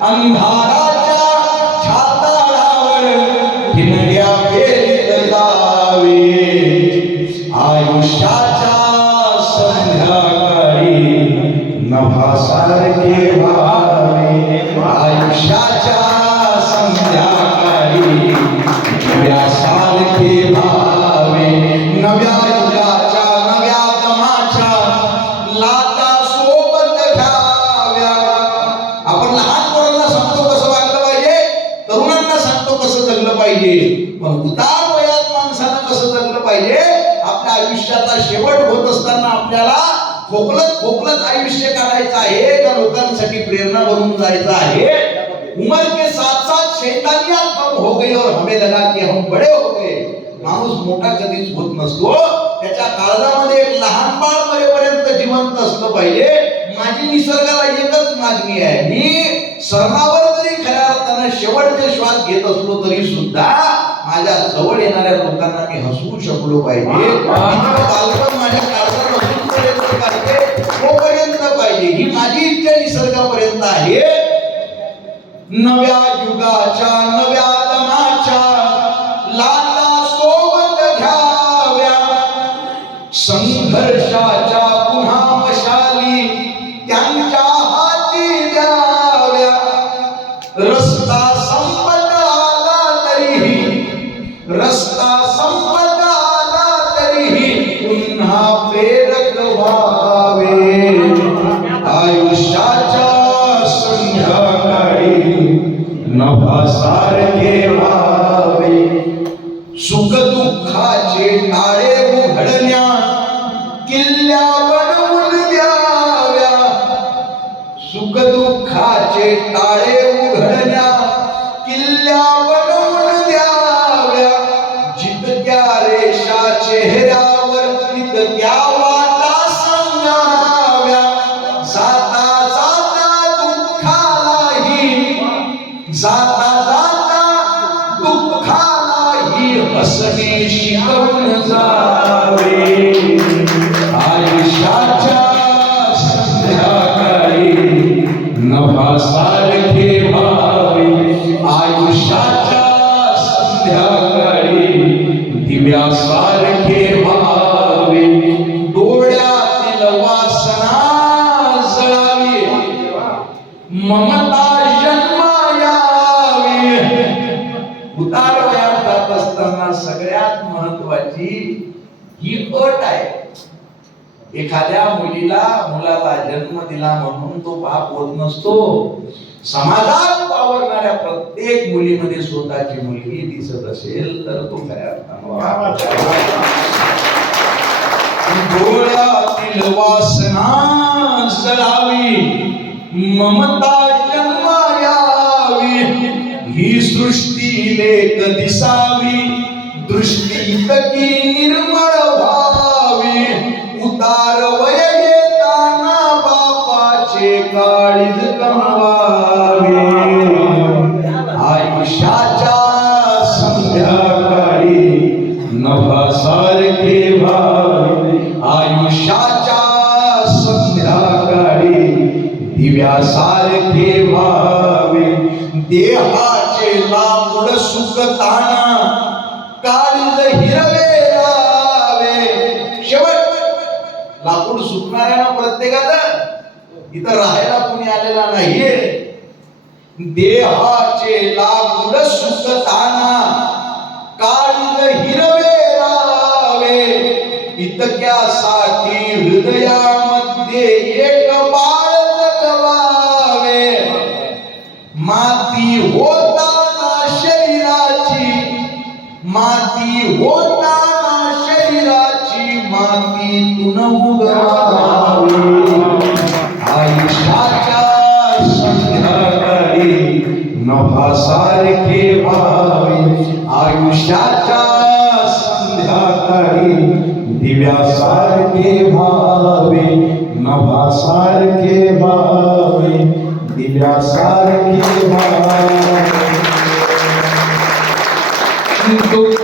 अंधाराच्या छाताडावर हिनड्या पेरीत जावे. आयुष्याच्या संध्याकाळी नभासारखे व्हावे. आयुष्याच्या जगलं पण उतार वयात माणसानं कसं जगलं पाहिजे? आपल्या आयुष्याचा शेवट होत असताना आपल्याला खोकलत खोकलत आयुष्य काढायचं आहे. त्या लोकांसाठी प्रेरणा बनून जायचं आहे. उमर के साथ साथ शैतानियात कम हो गई और हमें लगा कि हम बड़े हो गए. माणूस मोठा कधीच होत नसतो. त्याच्या काळजामध्ये एक लहान बाळ मरेपर्यंत जिवंत असलं पाहिजे. माझी निसर्गाला एकच मागणी आहे. मी सरणावर जरी खऱ्या अर्थानं शेवटचे श्वास घेत असलो तरी सुद्धा माझ्या जवळ येणाऱ्या लोकांना मी हसवू शकलो पाहिजे. बालपण माझ्या पाहिजे तोपर्यंत पाहिजे. ही माझी इच्छा निसर्गापर्यंत आहे. नव्या युगाच्या नव्या दुःखाचे टाळे उघडण्या किल्ल्या बनवून द्याव्या. जितक्या रेषा चेहऱ्यावर तितक्या वाटा सांगाव्या. जाता जाता दुःखालाही जाता जाता दुःखालाही हसणे शिकवून जा. दिव्या दिव्यासारखे व्हावे. डोळ्यातील वासना जळावी. ममता जन्मायावी. उतार वयात जात असताना सगळ्यात महत्वाची ही अट आहे. एखाद्या मुलीला मुलाला जन्म दिला म्हणून तो पाप होत नसतो. समाजात वावरणाऱ्या प्रत्येक मुलीमध्ये स्वतःची मुलगी दिसत असेल तर तो खऱ्या अर्थानं पाप होतो. डोळ्यातील वासना जळावी ममता जन्मायावी ही सृष्टी लेख दिसावी दृष्टी तकी लांबड सुखताना काळीज हिरवे राहावे शेवट. लाकूड सुकणाऱ्या ना प्रत्येकाचं इथं राहायला कुणी आलेला नाहीये. देहाचे लाकूड सुकताना काळीज हिरवे राहावे इतक्यासाठी हृदयामध्ये एक बाळ जगवावे. माती होता माती होताना शरीराची मातीतून उगवावी आयुष्याच्या संध्याकाळी नभासारखे व्हावे आयुष्याच्या संध्याकाळी दिव्यासारखे व्हावे नभासारखे व्हावे दिव्यासारखे व्हावे Thank you.